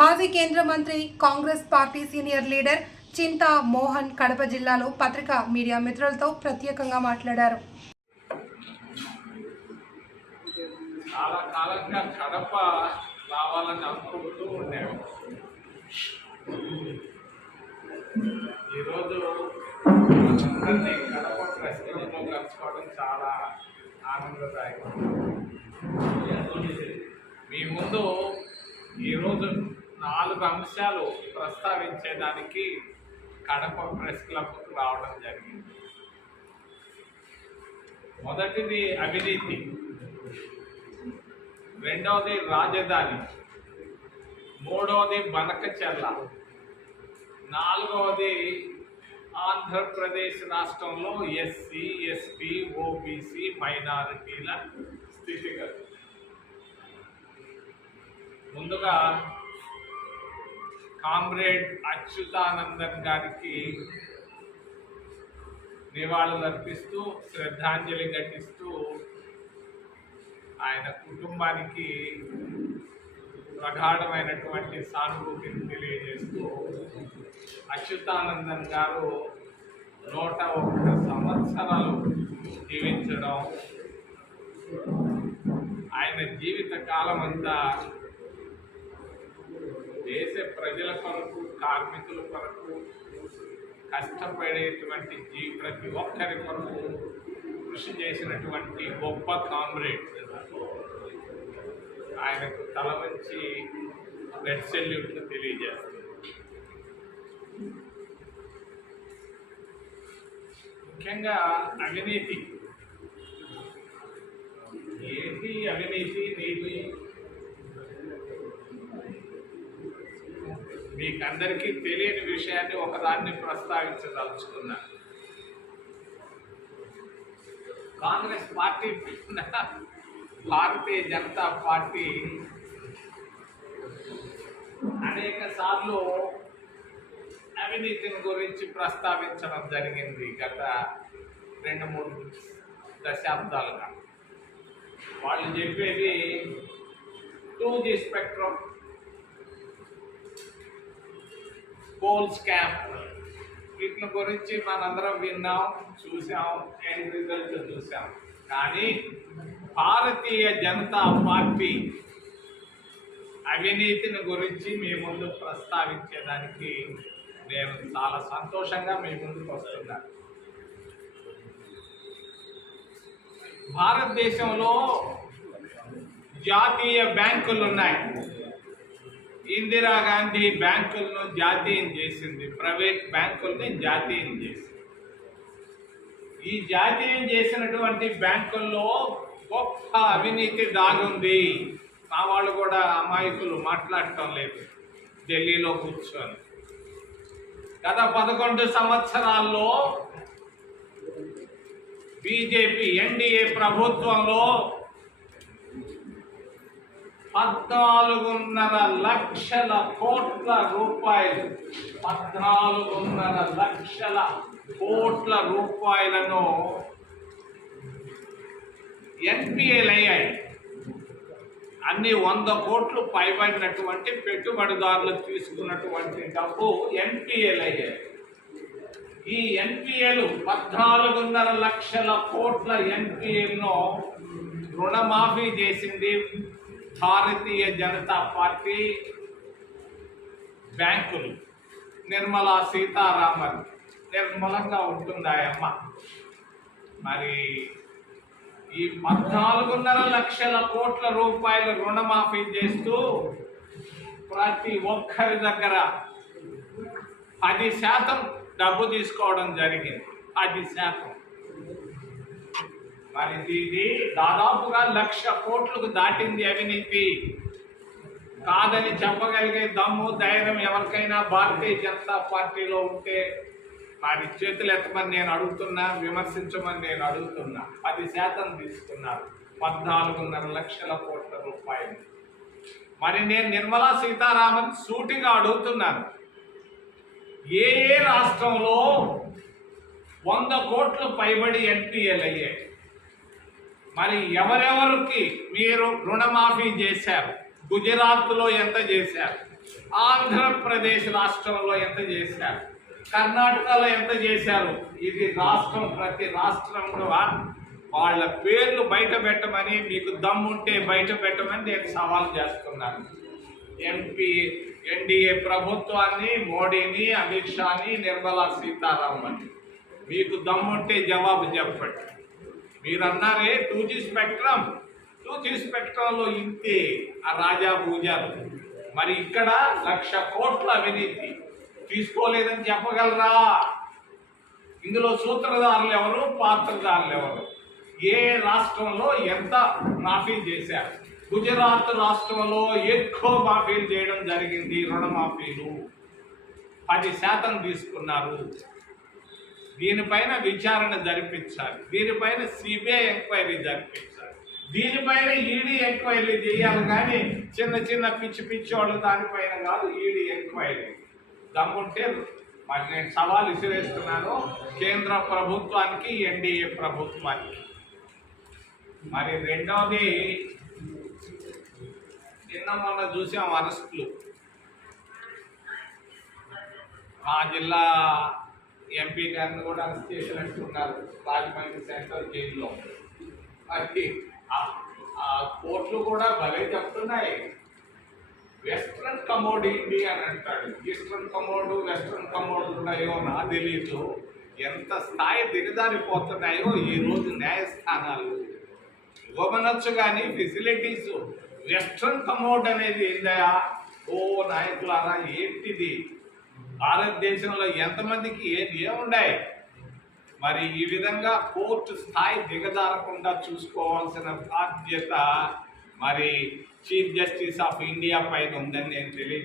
మాజీ కేంద్ర మంత్రి Congress party senior leader Chinta Mohan Kadapa జిల్లాలో పత్రికా మీడియా మిత్రులతో ప్రత్యేకంగా మాట్లాడారు. చాలా కాలంగా కడప రావాలని అనుకుంటూ ఈరోజు మనందరినీ కడప ప్రెస్ క్లబ్లో కలుసుకోవడం చాలా ఆనందదాయకం. మీ ముందు ఈరోజు నాలుగు అంశాలు ప్రస్తావించేదానికి కడప ప్రెస్ క్లబ్కు రావడం జరిగింది. మొదటిది అవినీతి రెండవది రాజధాని మూడవది బనకచెర్ల నాలుగవది ఆంధ్రప్రదేశ్ రాష్ట్రంలో ఎస్సీ ఎస్పీ ఓబీసీ మైనారిటీల స్థితిగతి ముందుగా కామ్రేడ్ అచ్యుతానందన్ గారికి నివాళులర్పిస్తూ శ్రద్ధాంజలి ఘటిస్తూ ఆయన కుటుంబానికి ప్రగాఢమైనటువంటి సానుభూతిని తెలియజేస్తూ అచ్యుతానందన్ గారు నూట ఒక్క సంవత్సరాలు జీవించడం ఆయన జీవిత కాలం అంతా దేశ ప్రజల కొరకు కార్మికుల కొరకు కష్టపడేటువంటి జీ ప్రతి ఒక్కరి కొరకు కృషి చేసినటువంటి గొప్ప కామ్రేడ్. ఆయనకు తల వంచి రెడ్ సెల్యూట్లు తెలియజేస్తుంది. ముఖ్యంగా అవినీతి. ఏంటి అవినీతి నీతి మీకందరికీ తెలియని విషయాన్ని ఒకదాన్ని ప్రస్తావించదలుచుకున్నాను. కాంగ్రెస్ పార్టీ పైన భారతీయ జనతా పార్టీ అనేక సార్లు అవినీతిని గురించి ప్రస్తావించడం జరిగింది గత రెండు మూడు దశాబ్దాలుగా. వాళ్ళు చెప్పేది two G spectrum coal scam. వీటిని గురించి మనందరం విన్నాం చూసాం ఎండ్ రిజల్ట్ చూసాం కానీ భారతీయ జనతా పార్టీ అవినీతిని గురించి మీ ముందు ప్రస్తావించేదానికి నేను చాలా సంతోషంగా మీ ముందుకు వస్తున్నాను. భారతదేశంలో జాతీయ బ్యాంకులు ఉన్నాయి ఇందిరాగాంధీ బ్యాంకులను జాతీయం చేసింది. ప్రైవేట్ బ్యాంకుల్ని జాతీయం చేసింది. ఈ జాతీయం చేసినటువంటి బ్యాంకుల్లో గొప్ప అవినీతి దాగుంది. మా వాళ్ళు కూడా అమాయకులు మాట్లాడటం లేదు. ఢిల్లీలో కూర్చొని. గత పదకొండు సంవత్సరాల్లో బీజేపీ ఎన్డీఏ ప్రభుత్వంలో పద్నాలుగున్నర లక్షల కోట్ల రూపాయలు. పద్నాలుగున్నర లక్షల కోట్ల రూపాయలను ఎన్పిఏలు అయ్యాయి అన్ని వంద కోట్లు పైబడినటువంటి పెట్టుబడిదారులు తీసుకున్నటువంటి డబ్బు ఎన్పిఏలు అయ్యాయి ఈ ఎన్పిఏలు పద్నాలుగున్నర లక్షల కోట్ల ఎన్పిఏలను రుణమాఫీ చేసింది భారతీయ జనతా పార్టీ బ్యాంకులు నిర్మలా సీతారామన్ నిర్మలంగా ఉంటుందాయమ్మ. మరి ఈ పద్నాలుగున్నర లక్షల కోట్ల రూపాయలు రుణమాఫీ చేస్తూ ప్రతి ఒక్కరి దగ్గర పది శాతం డబ్బు తీసుకోవడం జరిగింది. పది శాతం. మరి ఇది దాదాపుగా లక్ష కోట్లకు దాటింది అవినీతి. కాదని చెప్పగలిగే దమ్ము ధైర్యం ఎవరికైనా భారతీయ జనతా పార్టీలో ఉంటే మరి చేతులు ఎత్తమని నేను అడుగుతున్నా విమర్శించమని నేను అడుగుతున్నా. పది శాతం తీసుకున్నారు. పద్నాలుగున్నర లక్షల కోట్ల రూపాయలు. మరి నేను నిర్మలా సీతారామన్ సూటిగా అడుగుతున్నాను. ఏ ఏ రాష్ట్రంలో వంద కోట్లు పైబడి ఎన్పిఎల్ అయ్యాయి? మరి ఎవరెవరికి మీరు రుణమాఫీ చేశారు? గుజరాత్లో ఎంత చేశారు? ఆంధ్రప్రదేశ్ రాష్ట్రంలో ఎంత చేశారు? కర్ణాటకలో ఎంత చేశారు? ఇది రాష్ట్రం ప్రతి రాష్ట్రంలో వాళ్ళ పేర్లు బయట పెట్టమని మీకు దమ్ముంటే బయట పెట్టమని నేను సవాల్ చేస్తున్నాను. ఎంపీ ఎన్డీఏ ప్రభుత్వాన్ని మోడీని అమిత్ షాని నిర్మలా సీతారామన్. మీకు దమ్ముంటే జవాబు చెప్పండి. మీరు అన్నారే two G spectrum two G స్పెక్ట్రంలో ఇంతే ఆ రాజా పూజలు మరి ఇక్కడ లక్ష కోట్ల అవినీతి. తీసుకోలేదని చెప్పగలరా? ఇందులో సూత్రధారులు ఎవరు? పాత్రధారులు ఎవరు? ఏ రాష్ట్రంలో ఎంత మాఫీ చేశారు? గుజరాత్ రాష్ట్రంలో ఎక్కువ మాఫీలు చేయడం జరిగింది రుణమాఫీలు. పది శాతం తీసుకున్నారు. దీనిపైన విచారణ జరిపించాలి. దీనిపైన సిబిఐ ఎంక్వైరీ జరిపించాలి. దీనిపైన ఈడీ ఎంక్వైరీ చేయాలి కానీ చిన్న చిన్న పిచ్చి పిచ్చి వాళ్ళు దానిపైన కాదు ఈడీ ఎంక్వైరీ. దమ్ముంటే మరి నేను సవాల్ విసిరేస్తున్నాను కేంద్ర ప్రభుత్వానికి ఎన్డీఏ ప్రభుత్వానికి. మరి రెండవది నిన్న మొన్న చూసాం అరెస్టులు. మా జిల్లా ఎంపీ గారిని కూడా అరెస్ట్ చేసినట్టున్నారు రాజమండ్రి సెంట్రల్ జైల్లో. అది ఆ- కోర్టులు కూడా భలే చెప్తున్నాయి. వెస్ట్రన్ కమోడ్ ఏంటి అని అంటాడు. ఈస్టర్న్ కమోడ్ వెస్ట్రన్ కమోడ్ ఉన్నాయో నా తెలీదు. ఎంత స్థాయి దిగదారిపోతున్నాయో ఈ రోజు న్యాయస్థానాలు. ఇవ్వమనొచ్చు కానీ ఫెసిలిటీస్ వెస్ట్రన్ కమోడ్ అనేది ఏందయా ఓ నాయకులారా ఏంటిది? భారతదేశంలో ఎంతమందికి ఏది ఏముండాయి మరి ఈ విధంగా కోర్టు స్థాయి దిగజారకుండా చూసుకోవాల్సిన బాధ్యత మరి చీఫ్ జస్టిస్ ఆఫ్ ఇండియా పైన ఉందని నేను తెలియ